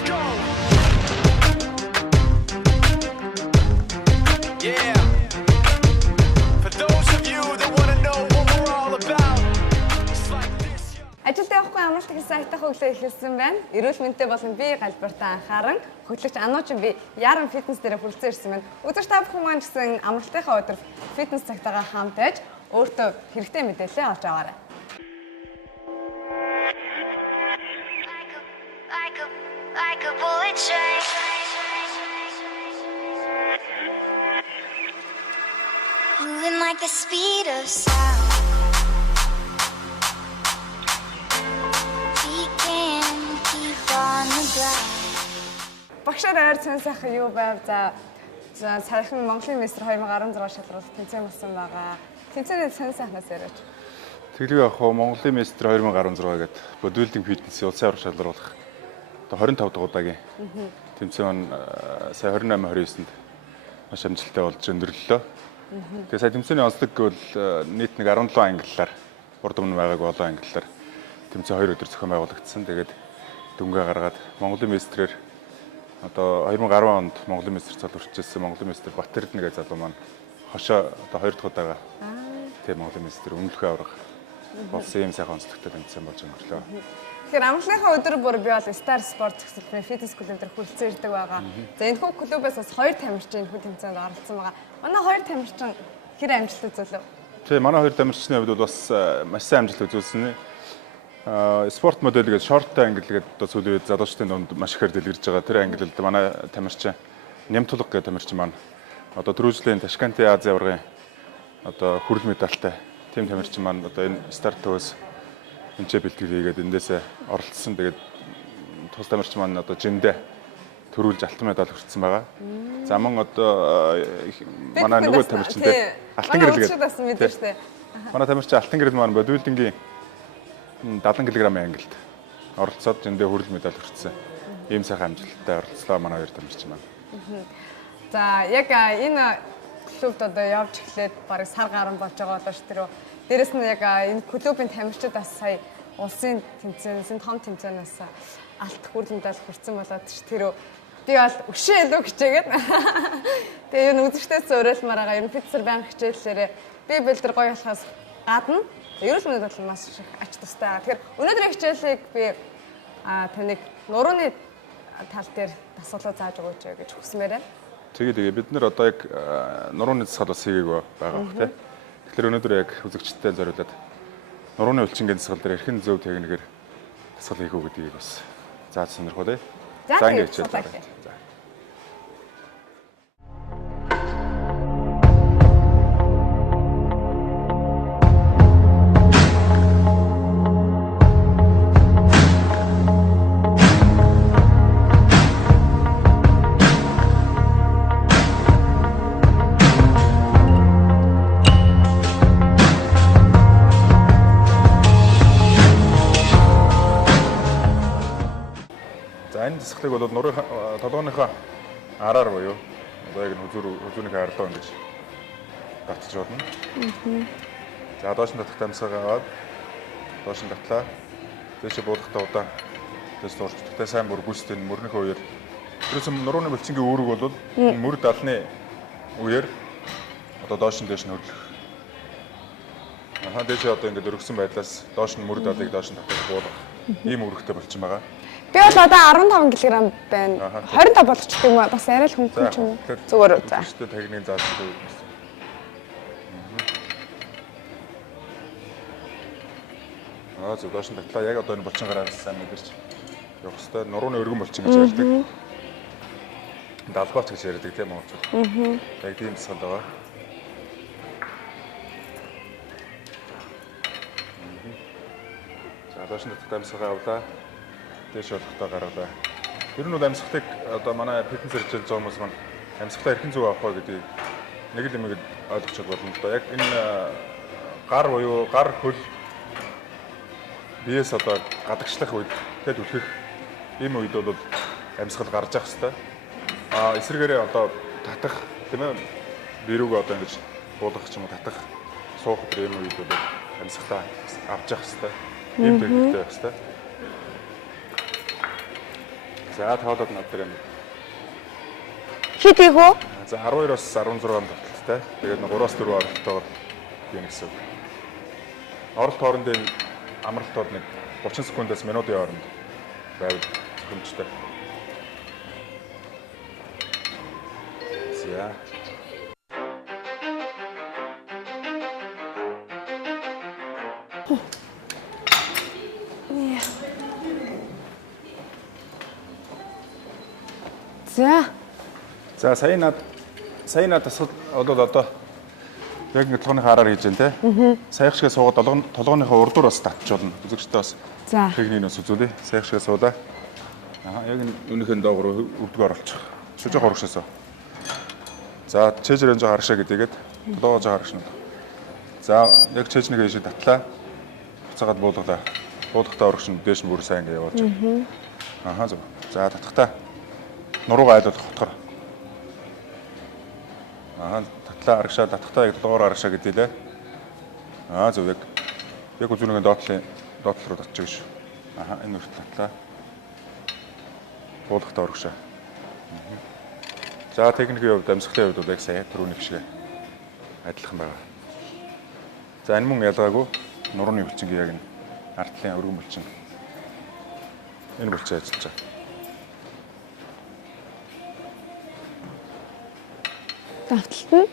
Let's go. Yeah. For those of you that want to know what we're all about. It's like this. Ажилд явахгүй амралтын сайтах өглөө эхэлсэн байна. Эрүүл мэндтэй болон бие галбиртаа анхааран хөтлөгч Ануучин би Яран фитнес дээр хүрэлцэн ирсэн байна. Үзэгч та бүхэн маань гэсэн амралтынхаа өдөр фитнес цагтаагаа хамт байж өөртөө хэрэгтэй мэдээлэл авч аваарай. Like a bullet train. Moving like the speed of sound. We can keep on the ground. Багшаар ойр цэн сайхан юу байв за саяхан Монголын Мистер 2016 шалралт тэмцээн болсон байгаа. Тэмцээний цэн сайхнаас яриач. Тэглэг яг Монголын Мистер 2016 гэдэг бодибилдинг фитнесийн улсын аврах шалруулах 25 дахь удаагийн тэмцээн маань сая 28-29-нд маш амжилттай болж өндөрлөлөө. Тэгээ сая тэмцээний онцлог гэвэл нийт нэг 17 ангиллаар урд өмнө байгааг олон ангиллаар тэмцээн 2 өдөр зохион байгуулагдсан. Тэгээд дүнгээ гаргаад Монголын Мистерээр одоо 2010 онд Монголын Мистер залуурчилсан Монголын Мистер Батэрдэн гэж залуу маань хошоо одоо 2 дахь удаага тийм Монголын Мистер өмнөлөхөө аврах болсон юм сайхан онцлогтой тэмцээн болж өнгөрлөө. Тэгэхээр амралтынхаа өдөр бүр би бол Star Sport зохицуулсан фитнес клуб дээр хүрэлцэн ирдэг байгаа. За энэ хүү клубээс бас 2 тамирчин энэ хүү тэмцээнд оролцсон байгаа. Манай 2 тамирчин хэр амжилт үзүүлв? Тийм манай 2 тамирчны хувьд бол бас маш сайн амжилт үзүүлсэн. Спорт модель гэдэг шорттой англи гэдэг одоо сүүлийн үед залуучдын дунд маш ихээр дэлгэрж байгаа. Тэр ангилалд манай тамирчин Нямтулга гэдэг тамирчин маань одоо түрүүжлийн Ташкентын Азийн аваргын одоо хүрэл медальтай тийм тамирчин маань одоо энэ стартовс энчээ бэлтгэлээгээд эндээсээ оролцсон. Тэгээд тус тамирчин маань одоо жиндээ төрүүлж алтан медаль хүртсэн байгаа. За мөн одоо манай нөгөө тамирчинтэй алтан гэрэл гэдэг. Манай тамирчин алтан гэрэл маань бодибилдингийн 70 кг-ийн ангилд оролцоод жиндээ хүрэл медаль хүртсэн. Ийм сайхан амжилттай оролцлоо манай 2 тамирчин маань. За яг энэ клубд одоо явж эхлээд бараг сар гарan болж байгаа болооч тэр дээрэс нь яг энэ клубын тамирчид бас сая улсын тэмцээнээс том тэмцээнээс алт хүрэл медаль хүртсэн болоод тэр би бол өшөө илүү хичээгээд тэгээ энэ үзэгчдээс уриалмаар байгаа. Ер нь фитнесээр байнга хичээллээрээ би бэлдэр гоё болохоос гадна ерөөс нь бол маш их ач тустай байгаа. Тэгэхээр өнөөдрийн хичээлийг би таныг нурууны тал дээр асуулаа зааж өгөөч гэж хүсмээр байна. Тэгээ бид нар одоо яг нурууны засал бас хийгээг байгаа бох тий. Тэгэхээр өнөөдөр яг үзэгчдтэй зориулаад нурууны өлчингийн засал дээр эрхэн зөв техникээр засал хийх үү гэдгийг бас зааж сонирхоо тий. За ингэ хичээл. Засахлыг бол нурын толгойнхоо араар буюу одоо яг хөлөөнийхөө арлуу ингэж батж болно. За доош нь татах дамсаагаа аваад доош нь татлаа. Дээшээ буулгахдаа удаан дээс урттай сайн бүр гүйцэтгэх мөрнийхөө үеэр тэрсэн нурууны булчингийн үүрэг бол мөр далны үеэр одоо доош нь дээш нь хөдлөх. Дээшээ одоо ингэж өргөсөн байдлаас доош нь мөр далыг доош нь татах буулгах ийм үүрэгтэй булчин байгаа. Би бол одоо 15 кг байна. 25 болгочихдаг юм бас арай л хөнгөн ч юм уу. Зүгээр за. Өөртөө техникийн заалтыг үүснэ. Зөв доош нь татлаа. Яг одоо энэ булчингараа сайн мэдэрч явах хэрэгтэй. Нурууны өргөн булчин гэж ярьдаг. Далбаач гэж ярьдаг тийм үү? Яг тийм засал байгаа. За доош нь татлаа амсгаа авлаа. Дээш болохтой гаргалаа. Ер нь бол амьсгалтыг одоо манай фитнесээр хичээлж байгаа хүмүүс маань амьсгалаа эрхэн зөв авах гэдгийг нэг л юмыг ойлгож болно. Одоо яг энэ гар буюу гар хөл биес одоо гадагшлах үед тэгэд үлхэх ийм үед бол амьсгал гарч явах хэрэгтэй. Эсвэргээрээ одоо татах тийм ээ бирүүг одоо ингэж буулгах ч юм уу татах суух ийм үед бол амьсгалаа авч явах хэрэгтэй. Ийм техниктэй байх хэрэгтэй. За таваад над дээр юм. Хит их үү? За 12-оос 16 тоглолттой. Тэгээд 3-аас 4 оролтоор юм гэсэн. Оролт хоорондын амралтууд нэг 30 секундаас минутын хооронд байвал зөвхөмжтэй. За. За сая надаас одоо яг ингэ толгойн хараар хийж байна те. Саях шигээ суугаад толгойнхоо урдуур бас татчихулна. Үзэгчтэй бас За. техникийг бас үзүүлээ. Саях шигээ суудаа. Яг өнөхөн доогоор өвдгөө оруулчих. Шүжих урагшаасаа. За чэжрэн жоо харшаа гэдээгээд толгоо жоо харшна. За яг чэжнийг ийшээ татлаа. Буцаагаад буулгалаа. Буулгахтаа урагшин дээш нь бүр сайн ингэ явуулж. Зөв. За татхтаа нуруугаа айлуулах хотгор. Татлаа арагшаа татхтаа яг толгоор арагшаа гэдээ лээ. Зөв яг үзүүнгийн доотлол руу татчих гэж. Энэ үрт татлаа. Буулгахтаа урагшаа. За техникийн хувьд амьсгалын хувьд яг сая түрүүний шиг адилхан байна. За энэ мөн ялгаагүй нурууны булчингийн яг энэ артлын өргөн булчин. Энэ булчин ажиллаж байгаа. Давталт нь?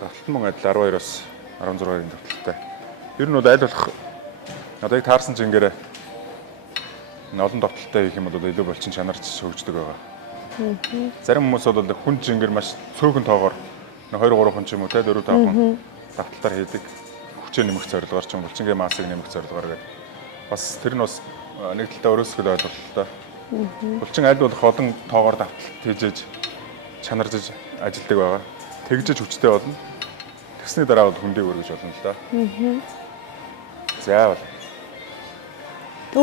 Давталт мөн адил 12-оос 16-ийн давталтай. Ер нь бол аль болох одоо яг таарсан жингээрээ олон давталтай хийх юм бол илүү булчин чанарч хөгждөг байгаа. Зарим хүмүүс бол хүн жингээр маш цөөхөн тоогоор 2 3 хүн ч юм уу те 4 5 хүн давталтаар хийдэг. Хүчээ нэмэх зорилгоор ч юм булчингийн массыг нэмэх зорилгоор гэдэг. Бас тэр нь бас нэг талдаа өрөөсгөл ойлголттой. Булчин аль болох олон тоогоор давталт хийжээж чанарж ажилдаг байгаа. Тэгжиж хүчтэй болно. Тэгсний дараа бол хүндийг өргөж болно л да. За бол.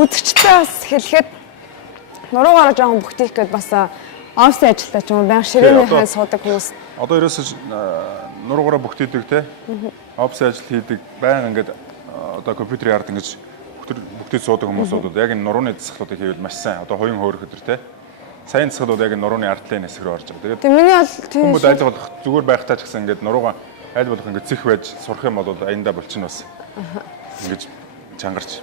Үзэгчтэй бас хэлэхэд нуруугаараа жоохон бүхтийх гээд бас офис ажилтаа ч юм уу баян ширээний хайн суудаг хүмүүс. Одоо ерөөсөж нуруугаараа бүхтийдэг те. Офис ажил хийдэг баян ингээд одоо компьютерийн ард ингэж бүхтийд суудаг хүмүүс бол яг энэ нурууны засаглуудыг хийвэл маш сайн. Одоо хоёрын хөөр өдөр те. Сайн засаглууд яг энэ нурууны ардлын хэсэг рүү орж байгаа. Тэгээд миний бол тийм хүмүүс аль болох зүгээр байхтаа ч гэсэн ингээд нуруугаа аль болох ингээд зэх байж сурах юм бол аяндаа булчин бас ингэж чангарч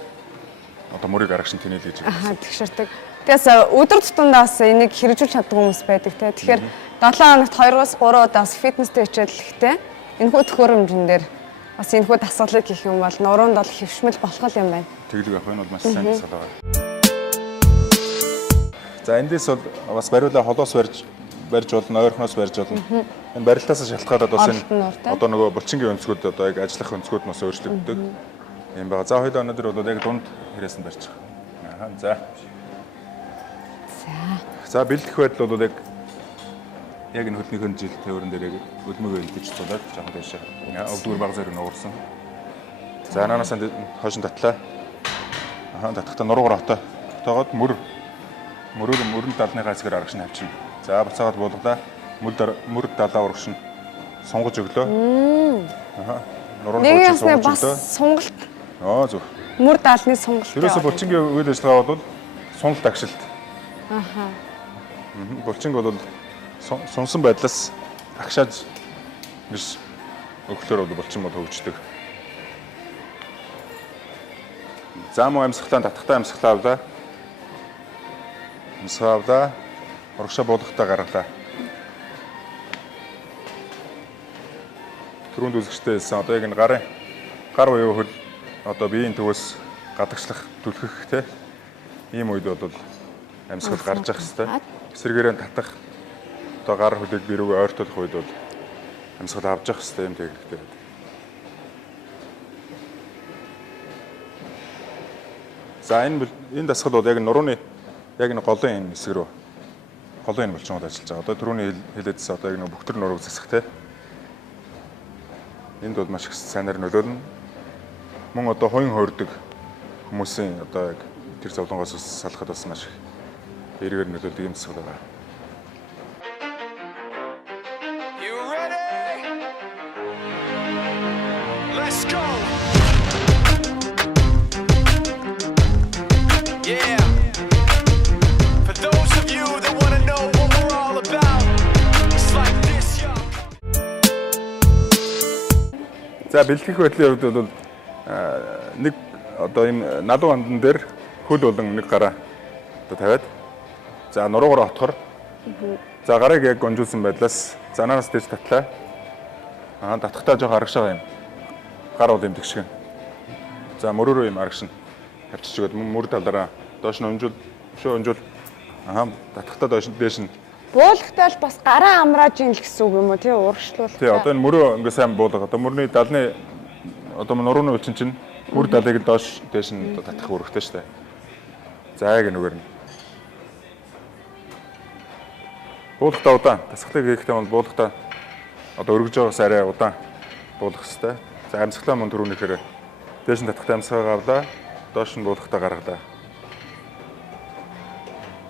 одоо мөрийг арагшин тэнэлж байгаа. тэгшэрдэг. Тэгээс өдөр тутамдаа бас энийг хэрэгжүүлж чаддаг хүмүүс байдаг те. Тэгэхээр 7 хоногт 2-оос 3 удаас фитнестэй хичээл хийхдээ энэхүү төхөөрөмжн дээр бас энэхүү дасгалыг хийх юм бол нуруунд бол хөвшмөл болох юм байна. Тэглэг авах нь бол маш сайн дасгал байгаа. За эндээс бол бас бариулаа холоос барьж болно, ойрхоноос барьж болно. Энэ барилтаас шалтгаалаад бас энэ одоо нөгөө булчингийн өнцгүүд одоо яг ажиллах өнцгүүд нь бас өөрчлөгддөг. Юм байна. За хоёул өнөдөр бол яг дунд хэрэгээс нь барьж байгаа. За бэлдэх байдал бол яг энэ хөдөлмөрийн жил тээврэн дээр яг өлмөгөө илдэж цулаад жоохон дэше. Өвдгөр баг зэрэг нуурсан. За наанаас нь хойшин татлаа. Татахтаа нуруугаар хотоо. Тоогоод мөрөнд далны гайсгаар арагш нь авчина. За буцаагаад буулгалаа. Мөр далаа урагш нь сунгаж өглөө. Нуруунд нэг ясны бас сунгалт. Зөв. Мөр даалны сунгалт. Ерөөсө булчингийн үйл ажиллагаа бол сунгалт агшилт. Булчинг бол сунсан байдлаас агшааж биш өглөөр бол булчин бол хөгждөг. За муу амьсгалаа татахтаа амьсгалаа авлаа. Амсгаавлаа. Урагшаа буулгахтаа гаргалаа. Түрүүнд үзэгчтэй хэлсэн одоо яг энэ гар буюу хөл одоо биеийн төвөөс гадагшлах түлхэх те ийм үед бол амьсгал гарч явах хэвээр. Эсвэргээрээ татах одоо гар хөлийг би рүүгээ ойртуулах үед бол амьсгал авч явах хэвээр юм техниктэй. За энэ дасгал бол яг нурууны яг энэ голын энэ хэсэг рүү голын энэ булчингууд ажиллаж байгаа. Одоо түрүүний хэлээдсэн одоо яг нэг бүхтэр нурууг засах те. Энд бол маш их сайнаар нөлөөлнө. Мөн одоо хойн хойрдог хүмүүсийн одоо яг тэр зовлонгоос салахад бас маш их эргээр нөлөөлдөг юм зүйл байгаа. You ready? Let's go. Yeah. For those of За бэлтгэх байдлын хувьд бол нэг одоо энэ налуу андан дээр хөл болон нэг гараа одоо тавиад за нуруугаар отохор за гарыг яг гонжуулсан байдлаас занаанаас дэж татлаа. Татхтаа жоо арагшаа юм. Гар бол юм тэгшгэн. За мөрөөрөө юм арагшин тавьчих өгöd мөр талаараа доош нь өнжүүл. Татхтаа дээш нь. Буулгатай л бас гараа амрааж ийн л гэсэн үг юм уу тий урагшлуул. Тий одоо энэ мөрөө ингээ сайн буулга. Одоо мөрний далны одоо нурууны үлчин чинь мөр далыг доош дээш нь татах үүрэгтэй шүү дээ. За яг нүгээр нь. Буулгатаа удаан. Тасгалыг хийхдээ бол буулгатаа одоо өргөж байгаас арай удаан буулгах хэрэгтэй. За амьсгалаа мөн түрүүнийхээр дээш нь татахтай амьсгаа гавлаа. Доош нь буулгатаа гаргалаа.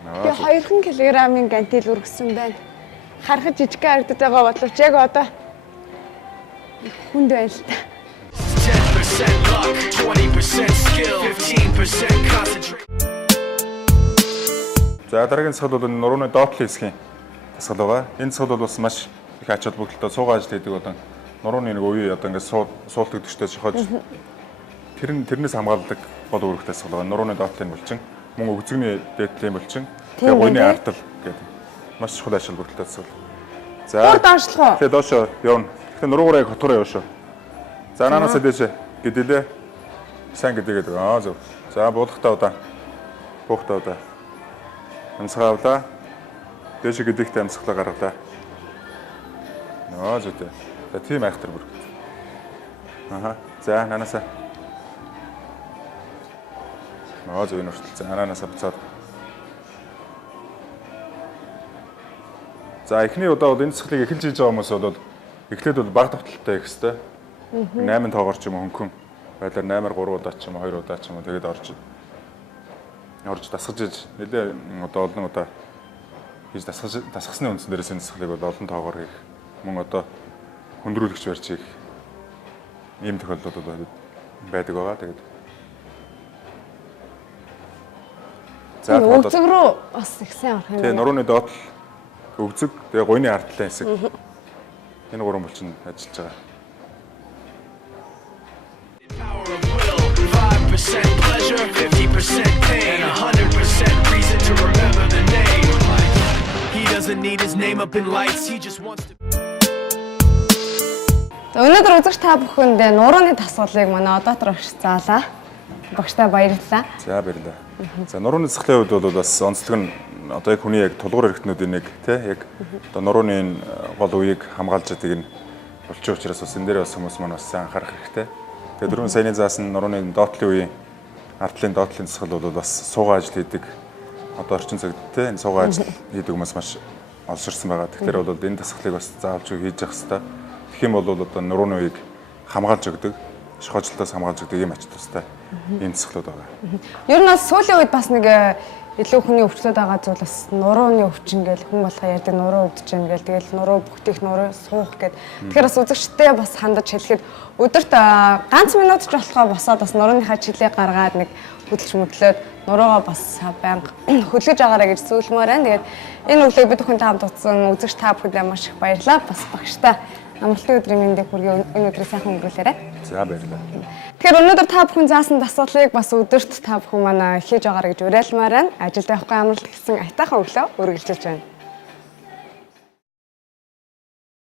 Би 2 кг-ийн гантил үргэсэн байна. Харахад жижигхэн харагдаж байгаа боловч яг одоо хүнд байна л та. 10% luck, 20% skill, 15% concentrate. За дараагийн засал бол нурууны доотлын хэсгийн засал байгаа. Энэ засал бол бас маш их ач холбогдолтой суугаа ажил хийдэг одоо нурууны нэг үе одоо ингээд суултдаг төштэй шохож тэрнээс хамгаалдаг гол үүрэгтэй засал байгаа. Нурууны доотлын булчин мөн өгзөгний дээдлийн булчин тэгээ гойны ардал гэдэг маш чухал ач холбогдолтой засал. За доошлох уу? Тэгээ доошоо явна. Гэхдээ нуруугаараа яг хотгороо яваа шүү. За наанасаа дээшээ гэдэлээ сайн гэдэг. Зөв. За буулгахтаа удаа. Буухтаа удаа. Амьсгаа авлаа. Дээшээ гэдэгтэй амьсгалаа гаргалаа. Зүйтэй. За тийм айхтар бүр. За наанасаа. Зүй нүртэл. За наанасаа буцаад. За эхний удаа бол энэ засгалыг эхэлж хийж байгаа хүмүүс бол эхлээд бол баг давталтай их хэвээр 8 тоогоор ч юм уу хөнгөн байдлаар 8-3 удаа ч юм уу 2 удаа ч юм уу тэгээд орж дасгаж иж нэлээ одоо олон удаа хийж дасгасны үндсэн дээрээс энэ засгалыг бол олон тоогоор хийх мөн одоо хөндрүүлэгч барьж хийх ийм тохиолдлууд байдаг байгаа. Тэгээд за өгзөг рүү бас их сайн орох юм. Тэгээ нурууны доотл өгзөг тэгээ гойны ардлын хэсэг энэ гурван булчин ажиллаж байгаа. Power of will, 5% pleasure, 50% pain, 100% reason to remember the name. He doesn't need his name up in lights, he just wants to. Өнөөдөр үзэгч та бүхэнд нурууны тасгалыг манай доктор багш заалаа. Багштай баярлалаа. За баярлалаа. За нурууны засгалын хувьд бол бас онцлог нь одоо яг хүний яг тулгуур эрхтнүүдийн нэг тий яг одоо нурууны гол үеийг хамгаалж байгаа энэ болчих учраас бас энэ дээр бас хүмүүс маань бас сайн анхаарах хэрэгтэй. Тэгээ дөрвөн саяны заасан нурууны доотлын үеийн ардлын доотлын засгал бол бас суугаа ажил хийдэг. Одоо орчин цагт тий энэ суугаа ажил хийдэг хүмүүс маш олширсан байгаа. Тэгэхээр бол энэ засгалыг бас заавалж хийж явах хэрэгтэй. Тэгэх юм бол одоо нурууны үеийг хамгаалж өгдөг, шохоожлтоос хамгаалж өгдөг юм ач тустай энэ засгалууд байгаа. Ер нь бас сүүлийн үед бас нэг илүү хүний өвчлөд байгаа зүйл бас нурууны өвчин гэл хүн болгоо ярьдаг нуруу өвдөж гэн гэл тэгэл нуруу бүхтэх нуруу суух гэд. Тэгэхээр бас үзэгчтэй бас хандаж хэлэхэд өдөрт ганц минут ч болохоо босоод бас нурууныхаа чилээ гаргаад нэг хөдөлж мөдлөөд нуруугаа бас байнга хөлгөж агаараа гэж зөвлөмөр байна. Тэгээд энэ өглөөг бид бүхэн хамт утсан үзэгч та бүхэндээ маш их баярлалаа. Бас багштай амралтын өдрийн мэндийг хүргэе. Энэ өдрийг сайхан өнгөрүүлээрэй. За баярлалаа. Тэгэхээр өнөөдөр та бүхэн заасан дасгалыг бас өдөрт та бүхэн манай хийж байгаарай гэж уриалмаар байна. Ажилд явахгүй амралт гэсэн айтайхан өглөө үргэлжилж байна.